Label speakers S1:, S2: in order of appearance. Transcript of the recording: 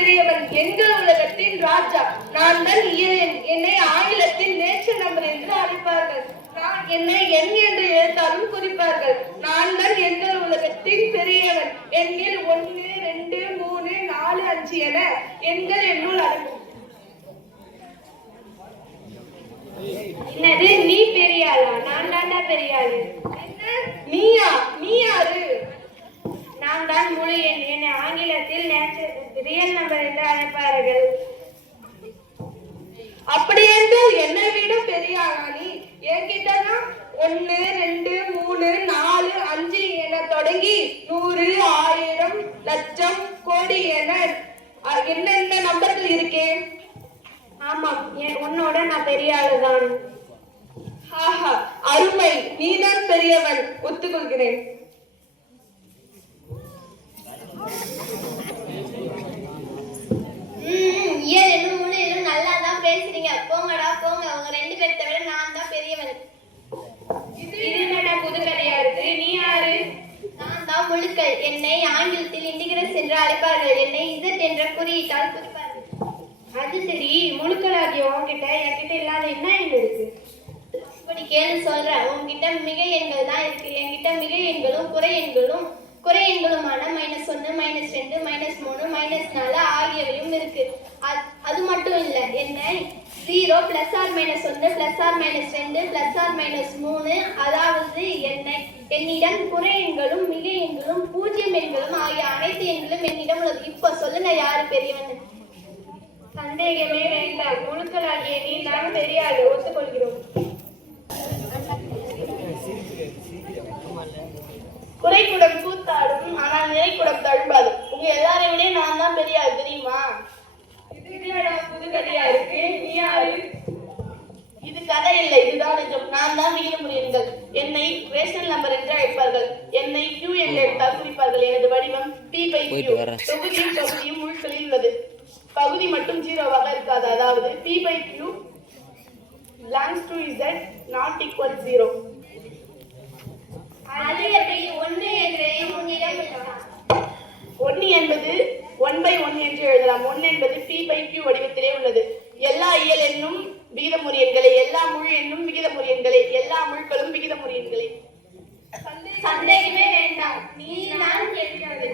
S1: பெரியவன் எங்கள் உலகத்தின் ராஜா. நான் தான் இயன் என்னை ஆங்கிலத்தில் நேச்சர் நம்பர் என்று அழைப்பார்கள்? நான் என்னை எண் என்று எழுத்தாலும் குறிப்பார்கள் நான் தான் எங்கள் உலகத்தின் பெரியவன். எண்ணில் ஒன்று ரெண்டு மூணு நாலு அஞ்சு என எண்கள் என்னுள் அடங்கும்.
S2: என்னது? நீ பெரிய ஆளா நான் தாண்டா பெரிய ஆளு
S1: என்ன? நீயா? நீ யாரு
S2: நான் தான் முழு எண் என்னை ஆங்கிலத்தில் ரியல் நம்பர் என்று அழைப்பார்கள்
S1: அப்படி என்றால் என்னை விட பெரிய ஆளா நீ என்கிட்டனா ஒன்னு ரெண்டு மூணு நாலு அஞ்சு என தொடங்கி நூறு ஆயிரம் லட்சம் கோடி என என்னென்ன நம்பர்கள் இருக்கே?
S2: ஆமாம் உன்னோட நான் பெரிய ஆளுதான்.
S1: ஆஹா அருமை. நீதான் பெரியவன். ஒத்துக்கொள்கிறேன்
S3: ம் இயல் என்னும் மூணு என்னும் நல்லா தான் பேசுறீங்க போங்கடா போங்க உங்க ரெண்டு பேர்த்த விட நான் தான் பெரியவன்
S2: இது என்னடா புது கதையா இருக்கு நீ யாரு
S3: நான் தான் முழுக்கள் என்னை ஆங்கிலத்தில் இண்டிகிரஸ் என்று அழைப்பார்கள். என்னை இசட் என்ற குறியீட்டால் குறிப்பார்கள்.
S2: அது சரி முழுக்களாகிய உன்கிட்ட என்கிட்ட இல்லாத என்ன எண்ணம் இருக்கு?
S3: இப்படி கேள்வி சொல்ற உன்கிட்ட மிகை எண்கள் தான் இருக்கு. என்கிட்ட மிகை எண்களும் குறை எண்களும் குறை எண்களுமான மைனஸ் ஒன்று மைனஸ் ரெண்டு மைனஸ் மூணு மைனஸ் நாலு ஆகியவையும் இருக்கு. அது அது மட்டும் இல்லை என்ன ஜீரோ பிளஸ் ஆர் மைனஸ் ஒன்று பிளஸ் ஆர் மைனஸ் ரெண்டு பிளஸ் ஆர் மைனஸ் மூணு அதாவது என்ன என்னிடம் குறை எண்களும் மிகை எண்களும் பூஜ்ஜியம் எண்களும் ஆகிய அனைத்து எண்களும் என்னிடம் உள்ளது. இப்போ சொல்லுங்க யாரு பெரியவன்
S2: சந்தேகமே வேண்டாம். முழுக்களாகிய நீ தான் பெரிய ஆளு ஒத்துக்கொள்கிறோம்
S4: குறைக்குடம் கூத்தாடும் ஆனால் நிறைக்குடம் தழும்பாது. உங்க எல்லாரையும் விட நான் தான் பெரிய ஆள் தெரியுமா
S2: இது புது கதையா இருக்கு நீ யாரு
S4: இது கதை இல்லை இதுதான் நிஜம். நான் தான் எண்கள் என்னை ரேஷனல் நம்பர் என்று அழைப்பார்கள். என்னை கியூ என்று எடுத்தால் குறிப்பார்கள் எனது வடிவம் பி பை கியூ தொகுதியும் தொகுதியும் முழுக்களில் உள்ளது. பகுதி மட்டும் ஜீரோவாக இருக்காது. அதாவது P by Q belongs to Z not equal zero
S3: ஒன்று
S4: என்பது ஒன் பை ஒன் என்று எழுதலாம். ஒன் என்பது பி பை கியூ வடிவத்திலே உள்ளது. எல்லா இயல் எண்ணும் விகிதமுறை எண்களே எல்லா முழு என்னும் விகித எண்களே எல்லா முழுக்களும் விகித எண்களே
S3: சந்தேகமே வேண்டாம். நீ நான் கேட்கிறது.